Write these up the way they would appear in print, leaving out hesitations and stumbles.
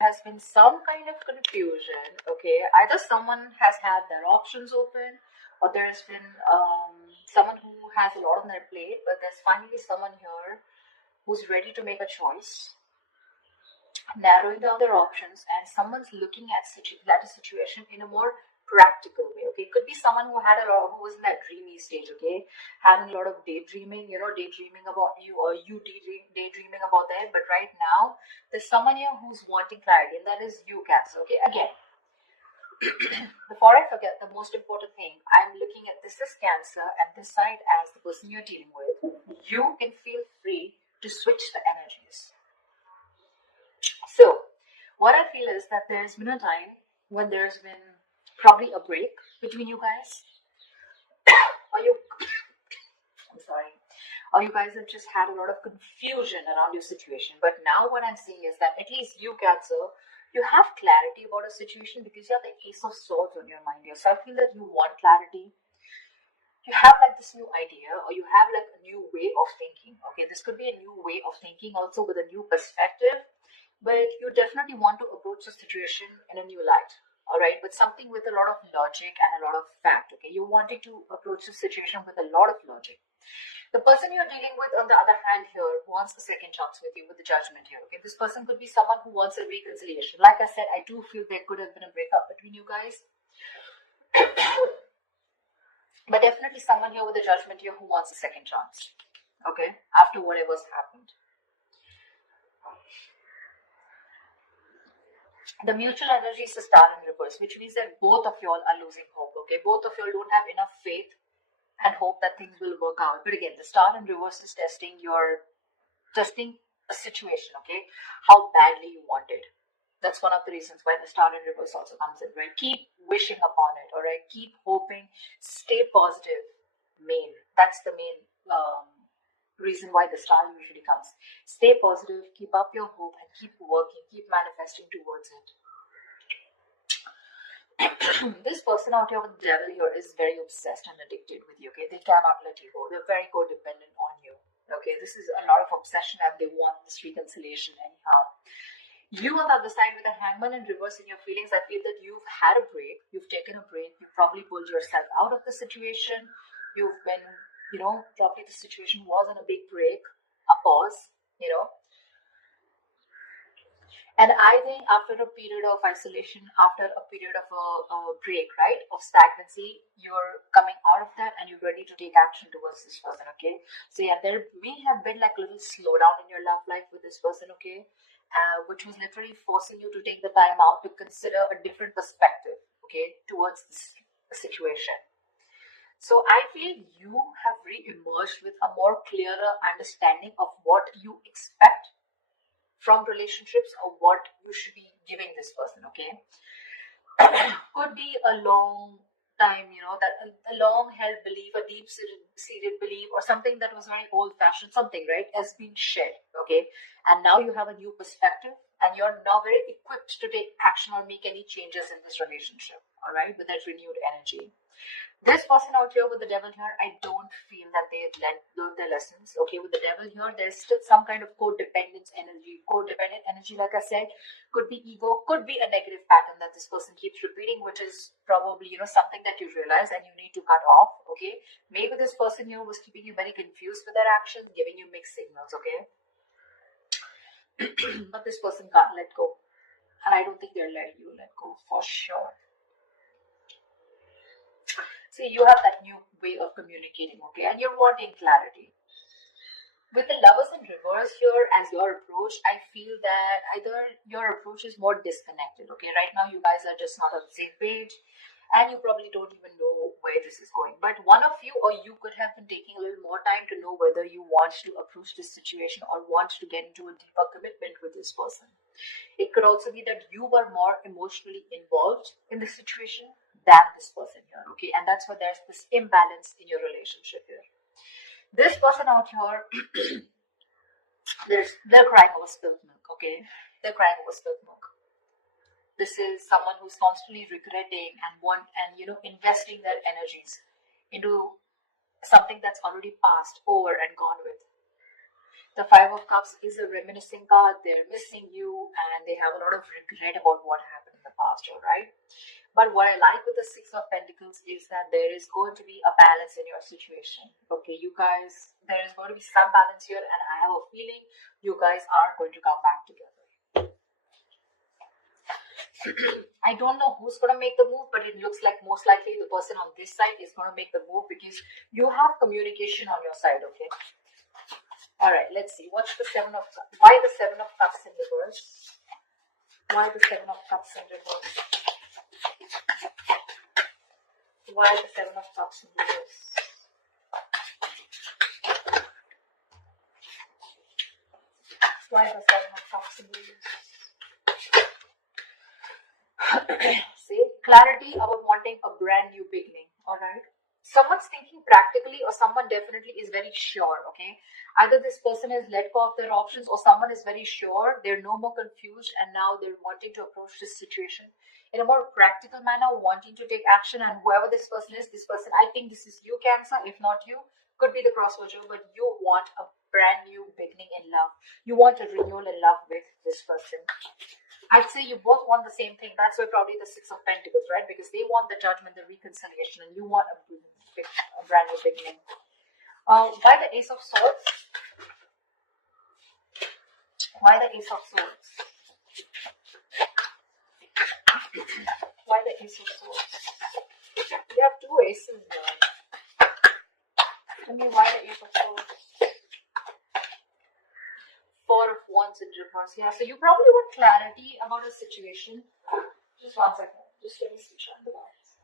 has been some kind of confusion. Okay, either someone has had their options open, or there's been someone who has a lot on their plate, but there's finally someone here who's ready to make a choice, narrowing down their options, and someone's looking at a situation in a more practical way. Okay, it could be someone who was in that dreamy stage. Okay, having a lot of daydreaming, daydreaming about you, or you daydreaming about them. But right now, there's someone here who's wanting clarity, and that is you, Cancer. Okay, again, before I forget, the most important thing, I'm looking at this as Cancer and this side as the person you're dealing with. You can feel free to switch the energies. So, what I feel is that there's been a time when there's been probably a break between you guys, or I'm sorry, or you guys have just had a lot of confusion around your situation. But now what I'm seeing is that at least you, Cancer, you have clarity about a situation because you have the Ace of Swords on your mind here. So I feel that you want clarity. You have like this new idea, or you have like a new way of thinking. Okay, this could be a new way of thinking also with a new perspective, but you definitely want to approach the situation in a new light. All right, but something with a lot of logic and a lot of fact. Okay, you wanted to approach the situation with a lot of logic. The person you're dealing with, on the other hand, here wants a second chance with you, with the Judgment here. Okay, this person could be someone who wants a reconciliation. Like I said, I do feel there could have been a breakup between you guys. But definitely someone here with the Judgment here who wants a second chance. Okay, after whatever's happened. The mutual energy is a star in reverse, which means that both of y'all are losing hope. Okay, both of y'all don't have enough faith and hope that things will work out. But again, the star in reverse is testing a situation. Okay, how badly you want it. That's one of the reasons why the star in reverse also comes in, right? Keep wishing upon it, all right? Keep hoping, stay positive. That's the main reason why the star usually comes. Stay positive, keep up your hope, and keep working, keep manifesting towards it. This person out here with the devil here is very obsessed and addicted with you, okay? They cannot let you go. They're very codependent on you, okay? This is a lot of obsession, and they want this reconciliation anyhow. You on the other side with a hangman in reverse in your feelings, I feel that you've had a break, you've taken a break, you probably pulled yourself out of the situation, you've been, probably the situation was on a big break, a pause, And I think after a period of isolation, after a period of a break, right, of stagnancy, you're coming out of that and you're ready to take action towards this person, okay? So yeah, there may have been like a little slowdown in your love life with this person, okay? Which was literally forcing you to take the time out to consider a different perspective, okay, towards this situation. So I feel you have re-emerged with a more clearer understanding of what you expect from relationships, or what you should be giving this person, okay? Could be a long time, that a long held belief, a deep seated belief, or something that was very old fashioned, something, right, has been shed, okay? And now you have a new perspective, and you're now very equipped to take action or make any changes in this relationship, all right, with that renewed energy. This person out here with the devil here, I don't feel that they've learned their lessons. Okay, with the devil here, there's still some kind of codependent energy. Codependent energy, like I said, could be ego, could be a negative pattern that this person keeps repeating, which is probably, something that you realize and you need to cut off. Okay, maybe this person here was keeping you very confused with their actions, giving you mixed signals. Okay, but this person can't let go, and I don't think they'll let you let go for sure. See, you have that new way of communicating, okay, and you're wanting clarity. With the lovers in reverse here as your approach, I feel that either your approach is more disconnected, okay? Right now, you guys are just not on the same page, and you probably don't even know where this is going. But one of you, or you could have been taking a little more time to know whether you want to approach this situation or want to get into a deeper commitment with this person. It could also be that you were more emotionally involved in the situation than this person here, okay? And that's why there's this imbalance in your relationship here. This person out here, they're crying over spilled milk, okay? They're crying over spilled milk. This is someone who's constantly regretting and investing their energies into something that's already passed, over, and gone with. The Five of Cups is a reminiscing card. They're missing you and they have a lot of regret about what happened in the past, all right? But what I like with the Six of Pentacles is that there is going to be a balance in your situation. Okay, you guys, there is going to be some balance here, and I have a feeling you guys are going to come back together. I don't know who's going to make the move, but it looks like most likely the person on this side is going to make the move because you have communication on your side, okay? All right, let's see. What's the Seven of Cups? Why the Seven of Cups in reverse? Why the Seven of Cups in reverse? Why the Seven of Cups in reverse? Why the Seven of Cups in reverse? See, clarity about wanting a brand new beginning, all right? Someone's thinking practically or someone definitely is very sure, okay? Either this person has let go of their options or someone is very sure, they're no more confused and now they're wanting to approach this situation in a more practical manner, wanting to take action. And whoever this person is, this person, I think this is you, Cancer, if not you, could be the crossroads, but you want a brand new beginning in love. You want a renewal in love with this person. I'd say you both want the same thing. That's why probably the Six of Pentacles, right? Because they want the judgment, the reconciliation, and you want a brand new beginning. Why the Ace of Swords? Why the Ace of Swords? Why the Ace of Swords? You have two aces here. Tell me why the Ace of Swords? Four of Wands in reverse. Yeah, so you probably want clarity about a situation. Just 1 second. Just let me switch on the lights.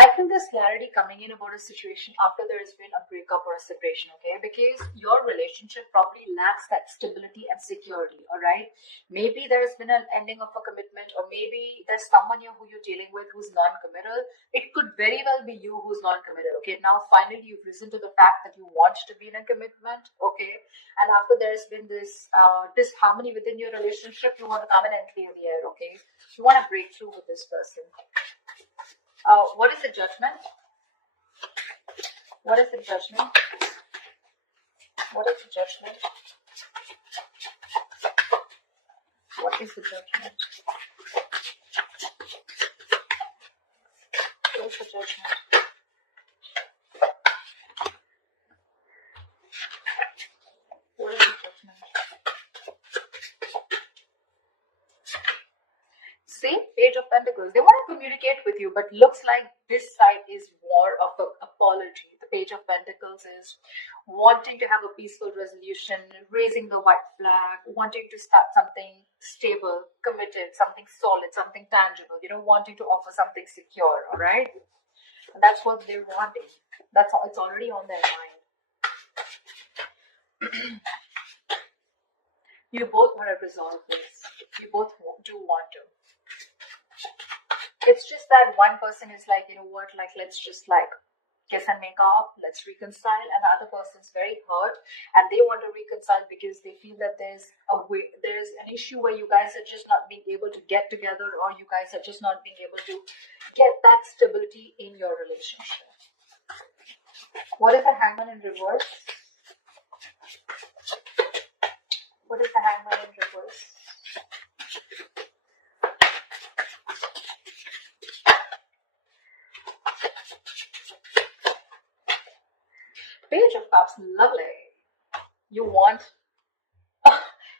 I feel there's clarity coming in about a situation after there has been a breakup or a separation, okay? Because your relationship probably lacks that stability and security, all right? Maybe there's been an ending of a commitment, or maybe there's someone here who you're dealing with who's non-committal. It could very well be you who's non-committal, okay? Now, finally, you've risen to the fact that you want to be in a commitment, okay? And after there's been this disharmony within your relationship, you want to come in and clear the air, okay? You want to break through with this person. What is the Judgment? What is the Judgment? What is the Judgment? What is the Judgment? What is the Judgment? What is the Judgment? See, Page of Pentacles. They want to communicate with you, but looks like this side is more of an apology. The Page of Pentacles is wanting to have a peaceful resolution, raising the white flag, wanting to start something stable, committed, something solid, something tangible, you know, wanting to offer something secure, all right? And that's what they're wanting. That's all, it's already on their mind. You both want to resolve this. You both do want to. It's just that one person is like, you know what, like, let's just like kiss and make up, let's reconcile, and the other person's very hurt and they want to reconcile because they feel that there's an issue where you guys are just not being able to get together, or you guys are just not being able to get that stability in your relationship. What is the Hangman in reverse? What is the Hangman in reverse? Page of Cups, lovely. You want,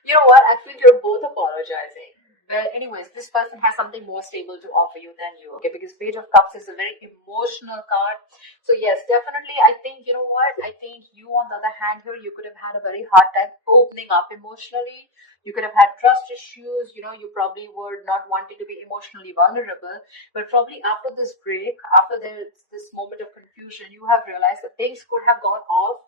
you know what, I feel you're both apologizing. Well, anyways, this person has something more stable to offer you than you, okay? Because Page of Cups is a very emotional card. So yes, definitely, I think, you know what, I think you, on the other hand here, you could have had a very hard time opening up emotionally. You could have had trust issues, you know, you probably were not wanting to be emotionally vulnerable. But probably after this break, after this moment of confusion, you have realized that things could have gone off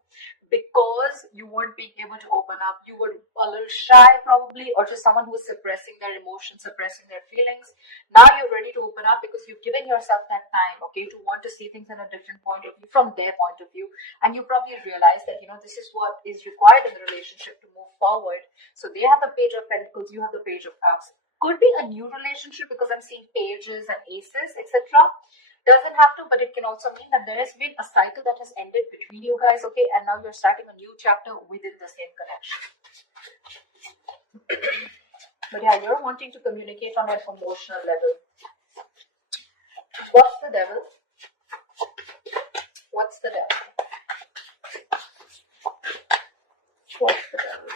because you weren't being able to open up. You were a little shy probably, or just someone who was suppressing their emotions, suppressing their feelings. Now you're ready to open up because you've given yourself that time, okay, to want to see things in a different point of view, from their point of view. And you probably realize that, this is what is required in the relationship to move forward. So they have the Page of Pentacles, you have the Page of Cups. Could be a new relationship because I'm seeing pages and aces, etc. Doesn't have to, but it can also mean that there has been a cycle that has ended between you guys, okay, and now you're starting a new chapter within the same connection. But yeah, you're wanting to communicate on an emotional level. What's the devil? What's the devil? What's the devil?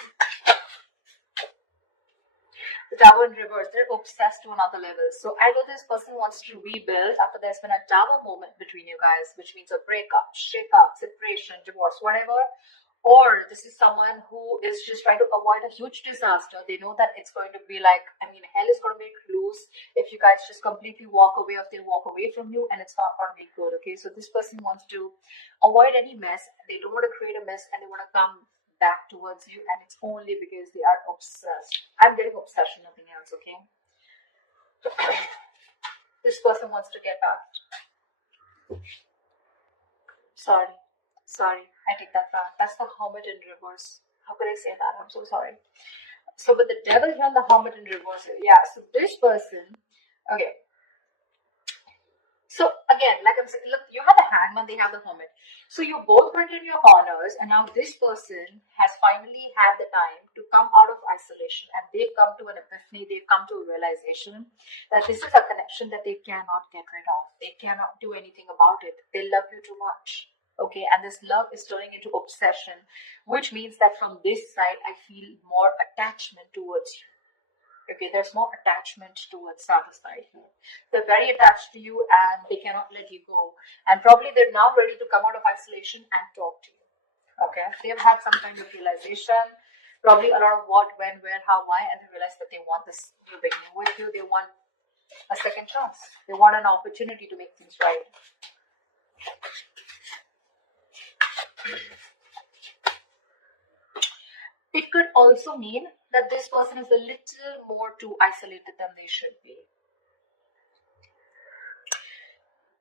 The Tower in reverse, they're obsessed to another level. So either this person wants to rebuild after there's been a Tower moment between you guys, which means a breakup, shake-up, separation, divorce, whatever. Or this is someone who is just trying to avoid a huge disaster. They know that it's going to be like, hell is going to break loose if you guys just completely walk away, or if they walk away from you, and it's not going to be good, okay? So this person wants to avoid any mess. They don't want to create a mess, and they want to come back towards you, and it's only because they are obsessed. I'm getting obsession, nothing else, okay? This person wants to get back. Sorry, I take that back. That's the Hermit in reverse. How could I say that? I'm so sorry. So, but the devil here and the Hermit in reverse. Yeah, so this person, okay. So again, like I'm saying, look, you have the Hangman, they have the Hermit. So you both went in your corners, and now this person has finally had the time to come out of isolation, and they've come to an epiphany, they've come to a realization that this is a connection that they cannot get rid of. They cannot do anything about it. They love you too much. Okay, and this love is turning into obsession, which means that from this side, I feel more attachment towards you. Okay, there's more attachment towards the other side here. They're very attached to you and they cannot let you go. And probably they're now ready to come out of isolation and talk to you. Okay, they've had some kind of realization, probably around what, when, where, how, why, and they realize that they want this new beginning with you. They want a second chance. They want an opportunity to make things right. It could also mean that this person is a little more too isolated than they should be.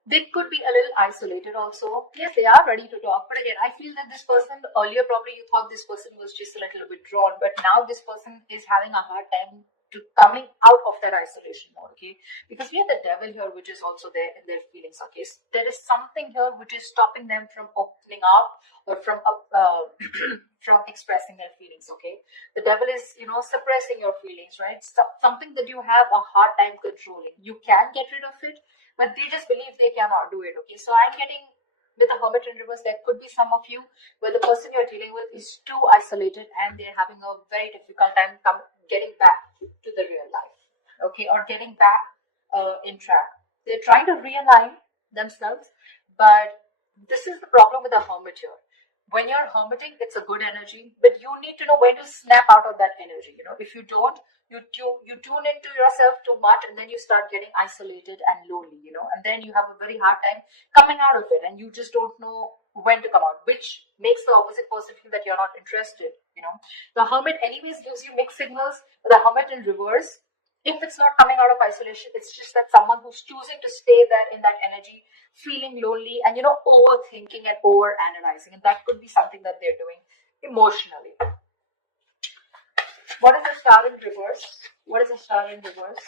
They could be a little isolated also. Yes, they are ready to talk. But again, I feel that this person, earlier probably you thought this person was just a little bit drawn. But now this person is having a hard time to coming out of that isolation mode, okay? Because we have the devil here, which is also there in their feelings, okay? So there is something here which is stopping them from opening up or from from expressing their feelings, okay? The devil is, suppressing your feelings, right? Something that you have a hard time controlling. You can get rid of it, but they just believe they cannot do it, okay? So I'm getting, with the Hermit in reverse, there could be some of you where the person you're dealing with is too isolated and they're having a very difficult time getting back to the real life, okay? Or getting back in track. They're trying to realign themselves, but this is the problem with the Hermit here. When you're hermiting, it's a good energy, but you need to know when to snap out of that energy. If you don't, you tune into yourself too much, and then you start getting isolated and lonely. And then you have a very hard time coming out of it, and you just don't know when to come out, which makes the opposite person feel that you're not interested. The Hermit anyways gives you mixed signals, but the Hermit in reverse, if it's not coming out of isolation, it's just that someone who's choosing to stay there in that energy, feeling lonely and, overthinking and over-analyzing. And that could be something that they're doing emotionally. What is the Star in reverse? What is the Star in reverse?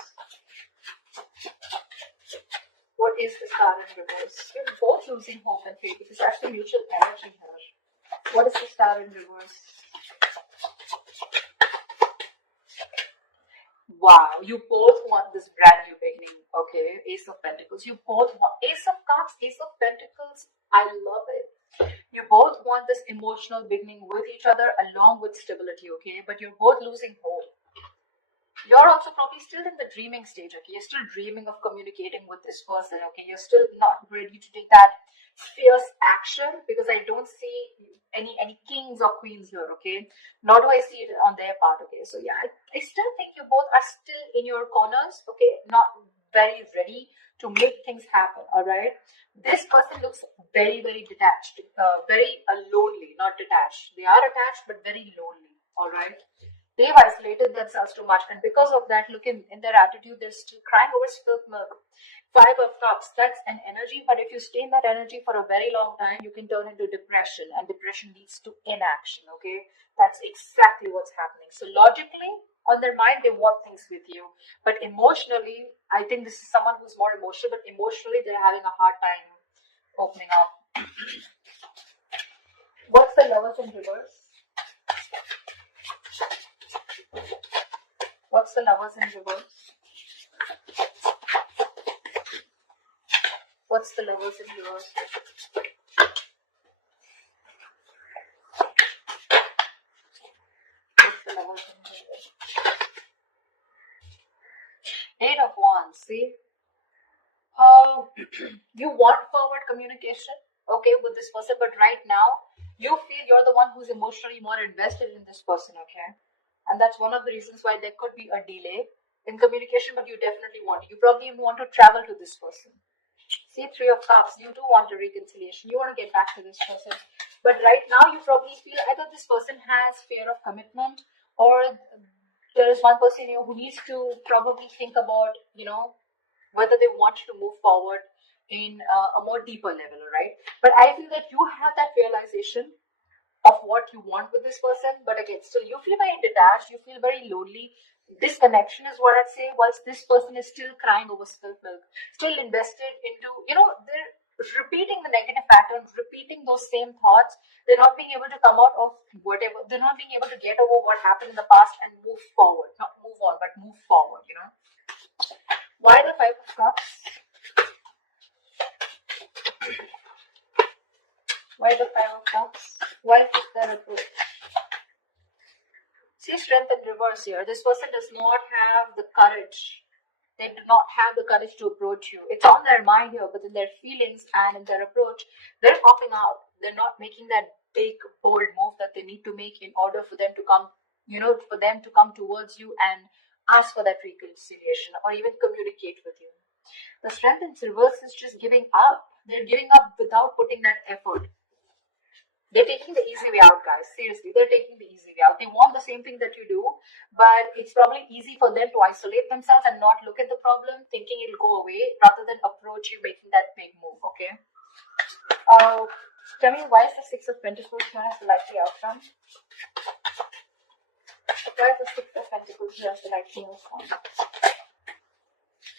What is the Star in reverse? You're both losing hope and faith. This is actually mutual energy here. What is the Star in reverse? Wow, you both want this brand new beginning, okay? Ace of Pentacles. You both want Ace of Cups, Ace of Pentacles. I love it. You both want this emotional beginning with each other along with stability, okay? But you're both losing hope. You're also probably still in the dreaming stage, okay? You're still dreaming of communicating with this person, okay? You're still not ready to take that fierce action because I don't see any kings or queens here, okay? Nor do I see it on their part, okay? So yeah, I still think you both are still in your corners, okay? Not very ready to make things happen. All right. This person looks very, very detached, very lonely, not detached. They are attached, but very lonely. All right. They've isolated themselves too much, and because of that, look in their attitude, they're still crying over spilt milk. Five of Cups, that's an energy, but if you stay in that energy for a very long time, you can turn into depression, and depression leads to inaction. Okay, that's exactly what's happening. So logically, on their mind, they want things with you, but emotionally, I think this is someone who's more emotional, but emotionally, they're having a hard time opening up. What's the Lovers in reverse? What's the Lovers in reverse? What's the Lovers in reverse? What's the Lovers in reverse? Eight of Wands. See, you want forward communication, okay, with this person, but right now you feel you're the one who's emotionally more invested in this person, okay, and that's one of the reasons why there could be a delay in communication, but you definitely want it. You probably even want to travel to this person. See, Three of Cups, you do want a reconciliation, you want to get back to this person, but right now you probably feel either this person has fear of commitment, or there is one person who needs to probably think about, whether they want to move forward in a more deeper level, right? But I feel that you have that realization of what you want with this person, but again, still you feel very detached, you feel very lonely. Disconnection is what I'd say, whilst this person is still crying over spilled milk, still invested into, they're repeating the negative patterns, repeating those same thoughts. They're not being able to come out of whatever, they're not being able to get over what happened in the past and move forward, not move on, but move forward, Why the Five of Cups? Why the Five of Cups? Why is there a truth? See, Strength in reverse here. This person does not have the courage. They do not have the courage to approach you. It's on their mind here, but in their feelings and in their approach, they're popping out. They're not making that big, bold move that they need to make in order for them to come, for them to come towards you and ask for that reconciliation or even communicate with you. The Strength in reverse is just giving up. They're giving up without putting that effort. They're taking the easy way out, guys. Seriously, they're taking the easy way out. They want the same thing that you do, but it's probably easy for them to isolate themselves and not look at the problem, thinking it'll go away, rather than approach you making that big move, okay? Tell me, why is the Six of Pentacles here as the likely outcome? Why is the Six of Pentacles here as the likely outcome?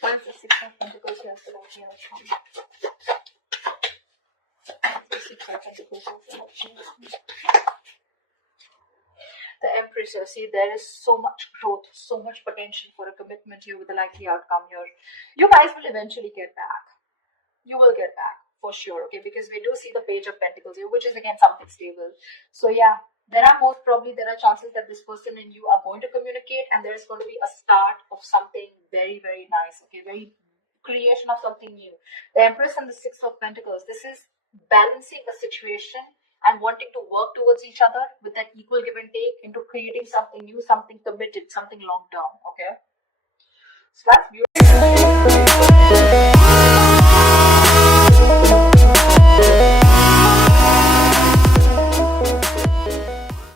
Why is the Six of Pentacles here as the likely outcome? The Empress here. See, there is so much growth, so much potential for a commitment here with a likely outcome here. You guys will eventually get back. You will get back for sure, okay? Because we do see the Page of Pentacles here, which is again something stable. So yeah, there are chances that this person and you are going to communicate, and there is going to be a start of something very, very nice, okay? Very creation of something new. The Empress and the Six of Pentacles. This is balancing a situation and wanting to work towards each other with that equal give and take into creating something new, something committed, something long term, okay? So that's beautiful.